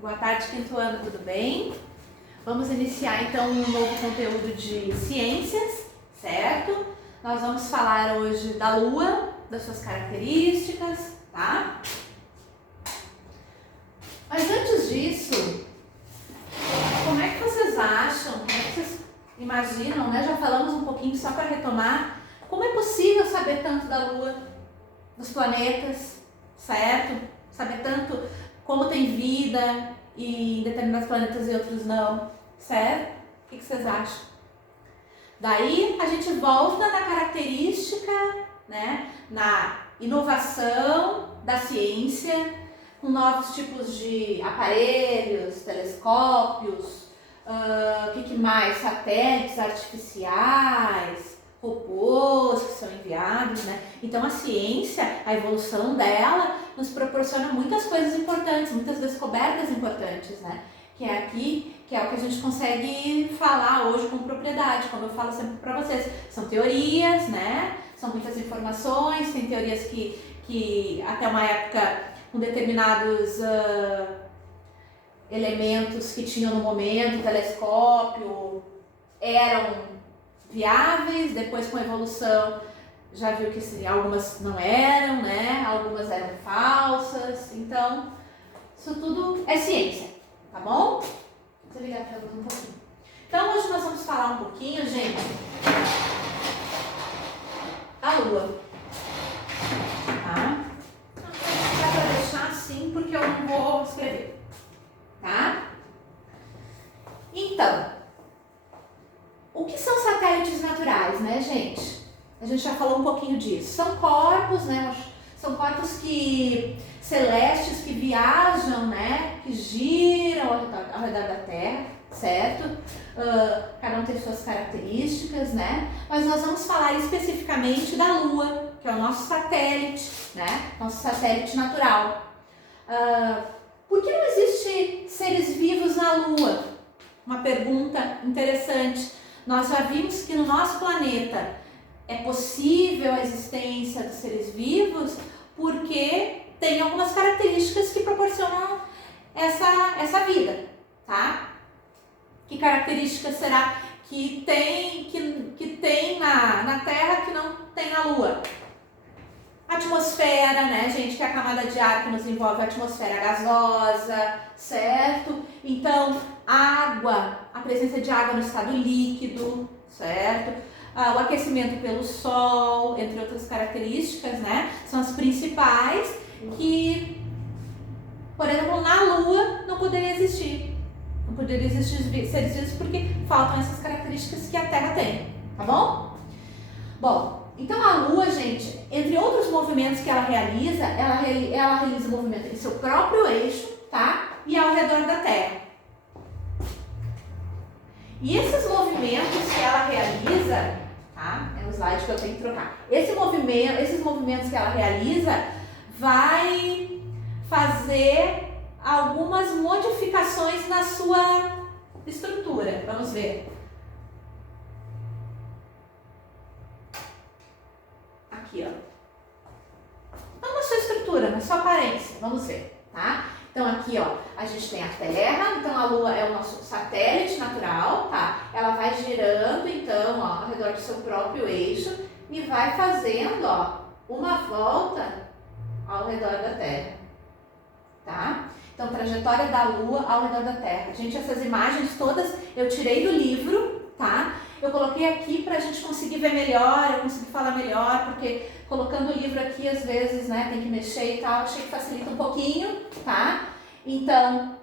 Boa tarde, quinto ano, tudo bem? Vamos iniciar então um novo conteúdo de ciências, certo? Nós vamos falar hoje da Lua, das suas características, tá? Mas antes disso, como é que vocês acham, como é que vocês imaginam, né? Já falamos um pouquinho só para retomar, como é possível saber tanto da Lua, dos planetas, certo? Saber tanto como tem vida em determinados planetas e outros não, certo? O que vocês acham? Daí a gente volta na característica, né, na inovação da ciência, com novos tipos de aparelhos, telescópios, o que mais? Satélites artificiais, robôs que são enviados, né? Então a ciência, a evolução dela, nos proporciona muitas coisas importantes, muitas descobertas importantes, né? Que é o que a gente consegue falar hoje com propriedade, como eu falo sempre para vocês. São teorias, né? São muitas informações, tem teorias que até uma época com determinados elementos que tinham no momento, o telescópio, eram viáveis, depois com a evolução já viu que algumas não eram, né? Algumas eram falsas, então isso tudo é ciência, tá bom? Deixa eu ligar para luz um pouquinho. Então hoje nós vamos falar um pouquinho, gente, da Lua, tá? Dá para deixar assim porque eu não vou escrever, tá? Então, o que são satélites naturais, né, gente? A gente já falou um pouquinho disso. São corpos, né? São corpos celestes que viajam, né? Que giram ao redor da Terra, certo? Cada um tem suas características, né? Mas nós vamos falar especificamente da Lua, que é o nosso satélite, né? Nosso satélite natural. Por que não existem seres vivos na Lua? Uma pergunta interessante. Nós já vimos que no nosso planeta é possível a existência dos seres vivos porque tem algumas características que proporcionam essa vida, tá? Que características será que tem na Terra que não tem na Lua? Atmosfera, né, gente, que é a camada de ar que nos envolve a atmosfera gasosa, certo? Então, água, a presença de água no estado líquido, certo? O aquecimento pelo sol, entre outras características, né? São as principais que, por exemplo, na Lua não poderia existir. Não poderia existir seres vivos porque faltam essas características que a Terra tem, tá bom? Bom, então a Lua, gente, entre outros movimentos que ela realiza o movimento em seu próprio eixo, tá? E ao redor da Terra. E esses movimentos que ela realiza, tá? É um slide que eu tenho que trocar. Esses movimentos que ela realiza vai fazer algumas modificações na sua estrutura. Vamos ver. Aqui, ó. Não na sua estrutura, na sua aparência. Vamos ver, tá? Então aqui, ó, a gente tem a Terra, então a Lua é o nosso satélite natural, tá? Ela vai girando, então, ó, ao redor do seu próprio eixo e vai fazendo, ó, uma volta ao redor da Terra, tá? Então, trajetória da Lua ao redor da Terra. Gente, essas imagens todas eu tirei do livro, tá? Eu coloquei aqui pra gente conseguir ver melhor, eu conseguir falar melhor, porque colocando o livro aqui, às vezes, né, tem que mexer e tal, achei que facilita um pouquinho, tá? Então,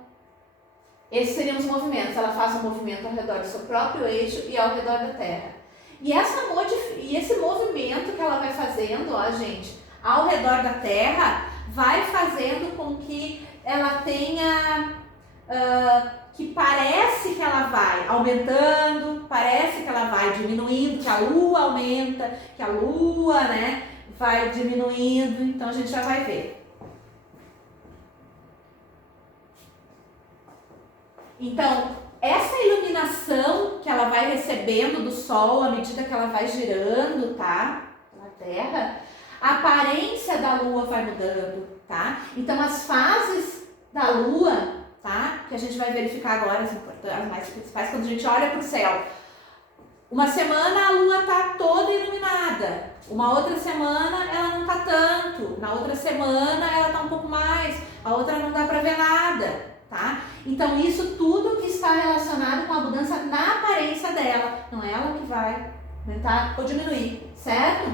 esses seriam os movimentos. Ela faz um movimento ao redor do seu próprio eixo e ao redor da Terra. E esse movimento que ela vai fazendo, ó, gente, ao redor da Terra, vai fazendo com que ela tenha... que parece que ela vai aumentando, parece que ela vai diminuindo, que a Lua aumenta, que a Lua, né, vai diminuindo, então a gente já vai ver. Então, essa iluminação que ela vai recebendo do Sol à medida que ela vai girando, tá, na Terra, a aparência da Lua vai mudando, tá? Então, as fases da Lua, tá? Que a gente vai verificar agora as mais principais, quando a gente olha para o céu. Uma semana a lua está toda iluminada, uma outra semana ela não está tanto, na outra semana ela está um pouco mais, a outra não dá para ver nada, tá? Então isso tudo que está relacionado com a mudança na aparência dela, não é ela que vai aumentar ou diminuir, certo?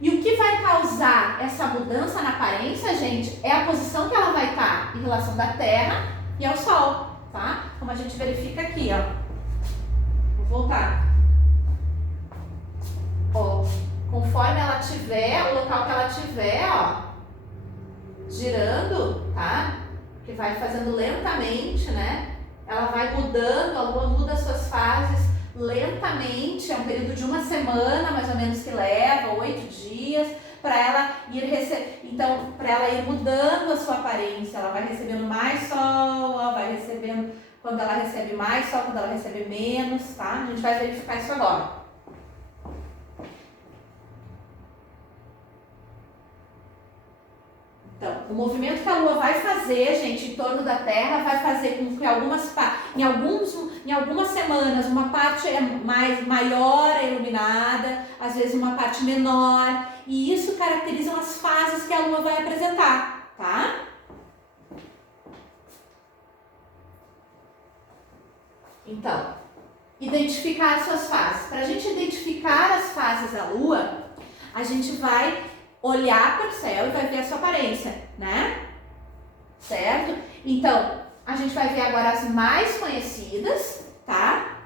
E o que vai causar essa mudança na aparência, gente, é a posição que ela vai estar em relação da Terra e ao Sol, tá? Como a gente verifica aqui, ó. Vou voltar. Ó, conforme ela tiver, o local que ela tiver, ó, girando, tá? Que vai fazendo lentamente, né? Ela vai mudando, a lua muda as suas fases lentamente, é um período de uma semana, mais ou menos, que leva, 8 dias, para ela ir então, para ela ir mudando a sua aparência, ela vai recebendo mais sol, ela vai recebendo, quando ela recebe mais sol, quando ela recebe menos, tá? A gente vai verificar isso agora. Então, o movimento que a Lua vai fazer, gente, em torno da Terra, vai fazer com que em algumas semanas uma parte é maior é iluminada, às vezes uma parte menor, e isso caracterizam as fases que a Lua vai apresentar, tá? Então, identificar as suas fases. Para a gente identificar as fases da Lua, a gente vai olhar para o céu e vai ver a sua aparência, né? Certo? Então, a gente vai ver agora as mais conhecidas, tá?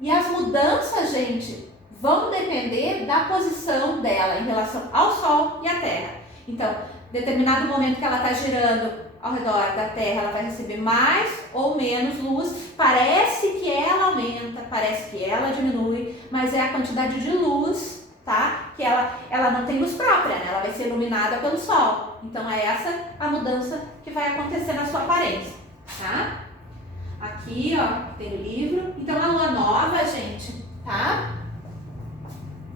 E as mudanças, gente, vão depender da posição dela em relação ao Sol e à Terra. Então, determinado momento que ela está girando ao redor da Terra, ela vai receber mais ou menos luz. Parece que ela aumenta, parece que ela diminui, mas é a quantidade de luz, tá? Que ela não tem luz própria, né? Ela vai ser iluminada pelo Sol. Então é essa a mudança que vai acontecer na sua aparência, tá? Aqui, ó, tem o livro. Então a lua nova, gente, tá?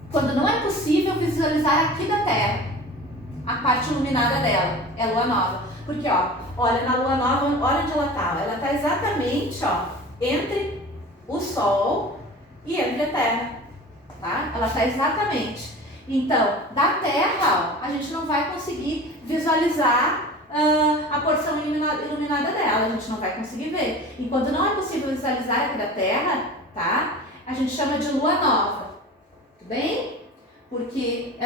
Quando não é possível visualizar aqui da Terra a parte iluminada dela, é a lua nova. Porque, ó, olha na lua nova, olha onde ela tá. Ela tá exatamente, ó, entre o Sol e entre a Terra, tá? Ela tá exatamente. Então, da Terra, ó, a gente não vai conseguir visualizar a porção iluminada dela, a gente não vai conseguir ver. Enquanto não é possível visualizar aqui da Terra, tá? A gente chama de lua nova, tudo bem? Porque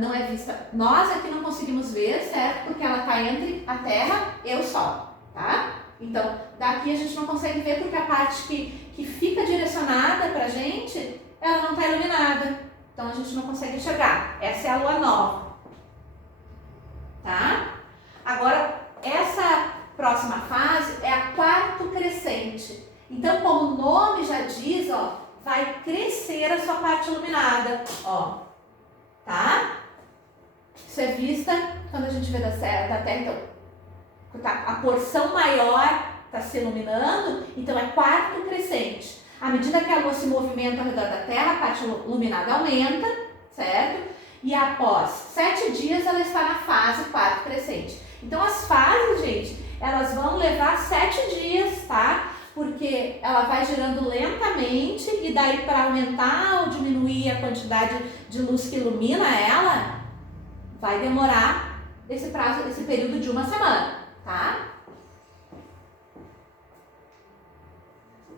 não é vista, nós aqui não conseguimos ver, certo? Porque ela está entre a Terra e o Sol, tá? Então, daqui a gente não consegue ver porque a parte que fica direcionada pra gente, ela não está iluminada. Então, a gente não consegue enxergar. Essa é a lua nova, tá? Agora, essa próxima fase é a quarto crescente. Então, como o nome já diz, ó, vai crescer a sua parte iluminada, ó, tá? Isso é vista quando a gente vê da Terra, então, a porção maior está se iluminando, então é quarto crescente. À medida que a lua se movimenta ao redor da Terra, a parte iluminada aumenta, certo? E após 7 dias ela está na fase quarto crescente. Então as fases, gente, elas vão levar 7 dias, tá? Porque ela vai girando lentamente e daí para aumentar ou diminuir a quantidade de luz que ilumina ela, vai demorar esse período de uma semana, tá?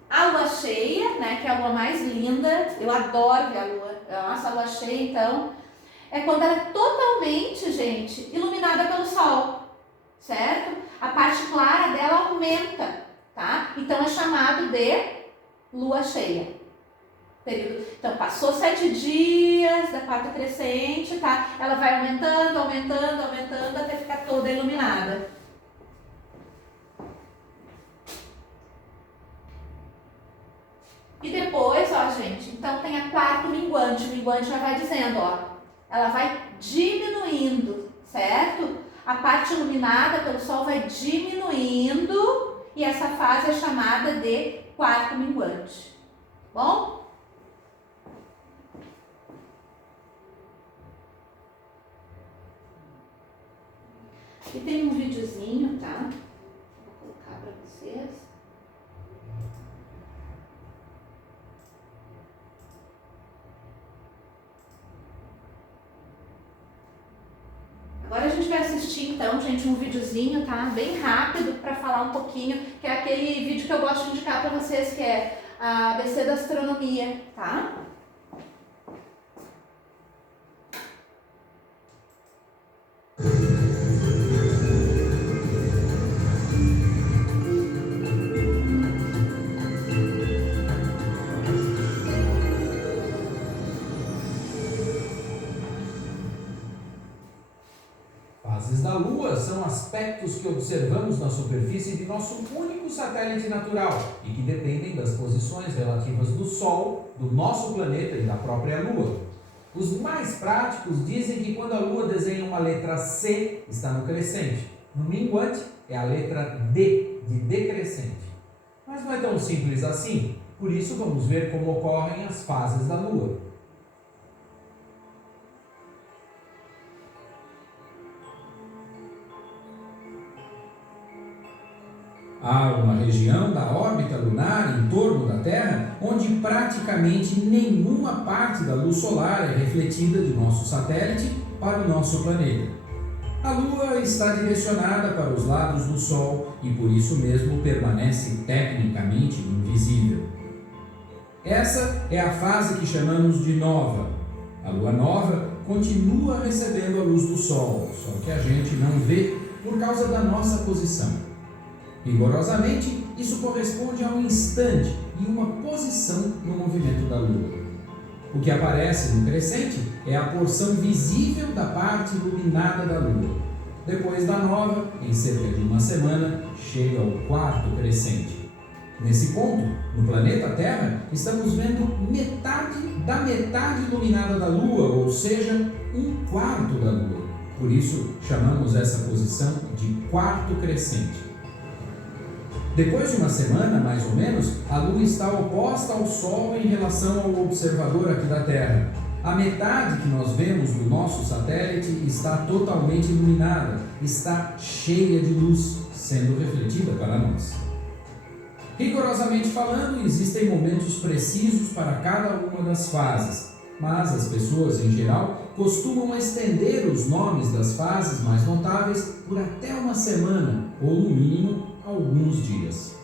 A lua cheia, né, que é a lua mais linda, eu adoro ver a lua, a nossa lua cheia, então, é quando ela é totalmente, gente, iluminada pelo Sol, certo? A parte clara dela aumenta, tá? Então é chamado de lua cheia. Então passou 7 dias da quarta crescente, tá? Ela vai aumentando, aumentando, aumentando até ficar toda iluminada. E depois, ó, gente, então tem a quarta minguante. O minguante já vai dizendo, ó, ela vai diminuindo, certo? A parte iluminada pelo Sol vai diminuindo e essa fase é chamada de quarto minguante. Bom? Aqui tem um videozinho, tá? Vou colocar para vocês. assistir então, gente, um videozinho, tá? Bem rápido para falar um pouquinho, que é aquele vídeo que eu gosto de indicar para vocês, que é a ABC da Astronomia, tá? Fases da Lua são aspectos que observamos na superfície de nosso único satélite natural e que dependem das posições relativas do Sol, do nosso planeta e da própria Lua. Os mais práticos dizem que quando a Lua desenha uma letra C, está no crescente. No minguante, é a letra D, de decrescente. Mas não é tão simples assim, por isso vamos ver como ocorrem as fases da Lua. Há uma região da órbita lunar em torno da Terra onde praticamente nenhuma parte da luz solar é refletida de nosso satélite para o nosso planeta. A Lua está direcionada para os lados do Sol e por isso mesmo permanece tecnicamente invisível. Essa é a fase que chamamos de nova. A Lua nova continua recebendo a luz do Sol, só que a gente não vê por causa da nossa posição. Rigorosamente, isso corresponde a um instante e uma posição no movimento da Lua. O que aparece no crescente é a porção visível da parte iluminada da Lua. Depois da nova, em cerca de uma semana, chega ao quarto crescente. Nesse ponto, no planeta Terra, estamos vendo metade da metade iluminada da Lua, ou seja, um quarto da Lua. Por isso, chamamos essa posição de quarto crescente. Depois de uma semana, mais ou menos, a Lua está oposta ao Sol em relação ao observador aqui da Terra. A metade que nós vemos do nosso satélite está totalmente iluminada, está cheia de luz, sendo refletida para nós. Rigorosamente falando, existem momentos precisos para cada uma das fases, mas as pessoas, em geral, costumam estender os nomes das fases mais notáveis por até uma semana, ou no mínimo, alguns dias.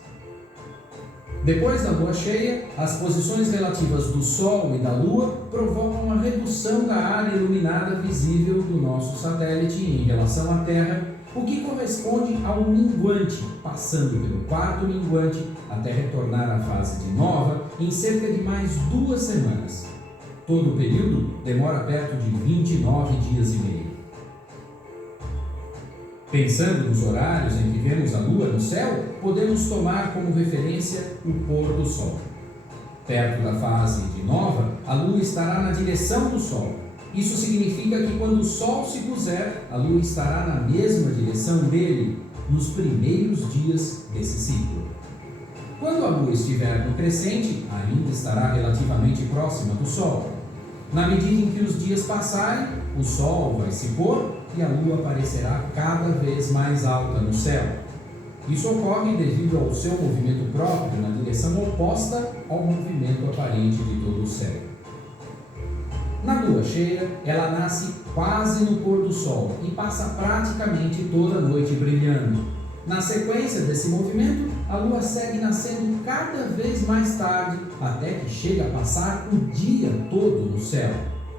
Depois da lua cheia, as posições relativas do Sol e da Lua provocam uma redução da área iluminada visível do nosso satélite em relação à Terra, o que corresponde ao minguante, passando pelo quarto minguante até retornar à fase de nova em cerca de mais 2 semanas. Todo o período demora perto de 29 dias e meio. Pensando nos horários em que vemos a Lua no céu, podemos tomar como referência o pôr do Sol. Perto da fase de nova, a Lua estará na direção do Sol. Isso significa que quando o Sol se puser, a Lua estará na mesma direção dele, nos primeiros dias desse ciclo. Quando a Lua estiver no crescente, ainda estará relativamente próxima do Sol. Na medida em que os dias passarem, o Sol vai se pôr e a Lua aparecerá cada vez mais alta no céu. Isso ocorre devido ao seu movimento próprio na direção oposta ao movimento aparente de todo o céu. Na lua cheia, ela nasce quase no pôr do sol e passa praticamente toda a noite brilhando. Na sequência desse movimento, a lua segue nascendo cada vez mais tarde, até que chega a passar o dia todo no céu.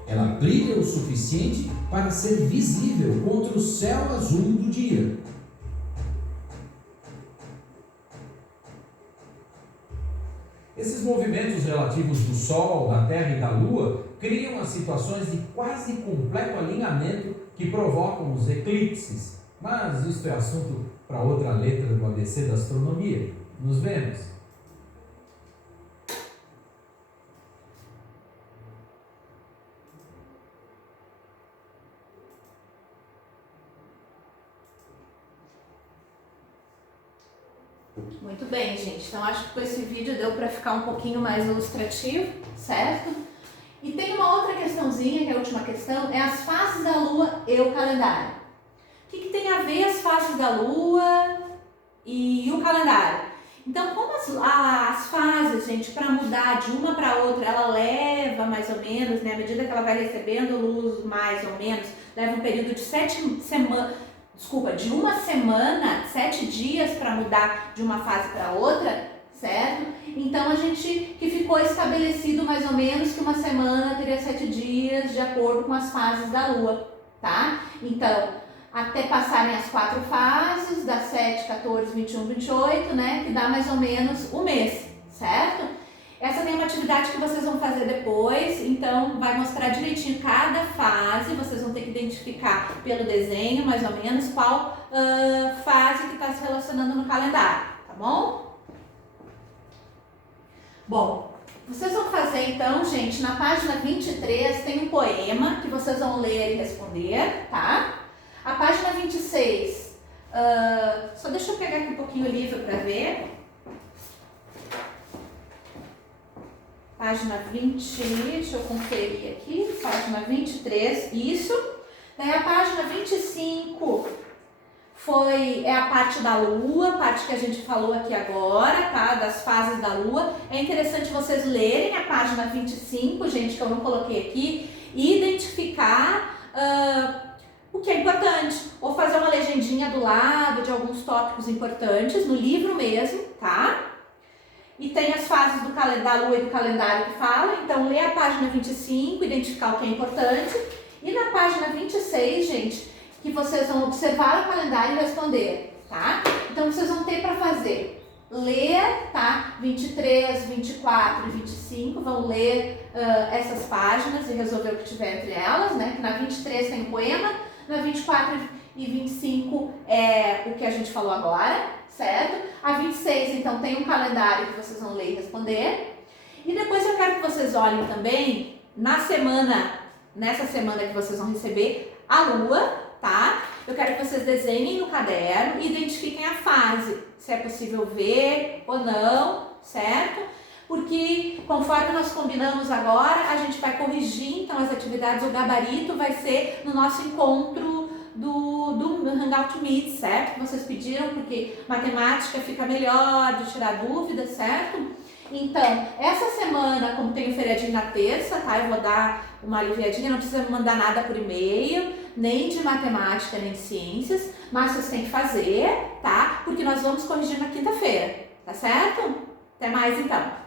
Ela brilha o suficiente para ser visível contra o céu azul do dia. Esses movimentos relativos do Sol, da Terra e da Lua criam as situações de quase completo alinhamento que provocam os eclipses. Mas isso é assunto para outra letra do ABC da Astronomia. Nos vemos! Muito bem, gente. Então, acho que com esse vídeo deu para ficar um pouquinho mais ilustrativo, certo? E tem uma outra questãozinha, que é a última questão, é as fases da Lua e o calendário. O que tem a ver as fases da Lua e o calendário? Então, como as fases, gente, para mudar de uma para outra, ela leva mais ou menos, né? À medida que ela vai recebendo luz mais ou menos, leva um período de 7 semanas, desculpa, de uma semana, 7 dias para mudar de uma fase para outra, certo? Então a gente que ficou estabelecido mais ou menos que uma semana teria 7 dias de acordo com as fases da Lua, tá? Então, até passarem as 4 fases, das 7, 14, 21, 28, né? Que dá mais ou menos um mês, certo? Essa tem uma atividade que vocês vão fazer depois, então vai mostrar direitinho cada fase, vocês vão ter que identificar pelo desenho mais ou menos qual fase que está se relacionando no calendário, tá bom? Bom, vocês vão fazer então, gente, na página 23 tem um poema que vocês vão ler e responder, tá? A página 26, só deixa eu pegar aqui um pouquinho o livro para ver. Página 20, deixa eu conferir aqui, página 23, isso. Daí a página 25 é a parte da Lua, parte que a gente falou aqui agora, tá? Das fases da Lua. É interessante vocês lerem a página 25, gente, que eu não coloquei aqui, e identificar o que é importante. Ou fazer uma legendinha do lado de alguns tópicos importantes, no livro mesmo, tá? E tem as fases da Lua e do calendário que falam, então lê a página 25, identificar o que é importante. E na página 26, gente, que vocês vão observar o calendário e responder, tá? Então vocês vão ter para fazer, ler, tá? 23, 24 e 25, vão ler essas páginas e resolver o que tiver entre elas, né? Que na 23 tem o poema, na 24 e 25 é o que a gente falou agora, certo? A 26, então, tem um calendário que vocês vão ler e responder. E depois eu quero que vocês olhem também, nessa semana que vocês vão receber, a Lua, tá? Eu quero que vocês desenhem no caderno e identifiquem a fase, se é possível ver ou não, certo? Porque conforme nós combinamos agora, a gente vai corrigir, então, as atividades, o gabarito vai ser no nosso encontro do Hangout Meet, certo? Que vocês pediram, porque matemática fica melhor de tirar dúvidas, certo? Então, essa semana, como tem o feriadinho na terça, tá? Eu vou dar uma aliviadinha, não precisa me mandar nada por e-mail, nem de matemática, nem de ciências, mas vocês têm que fazer, tá? Porque nós vamos corrigir na quinta-feira, tá certo? Até mais então!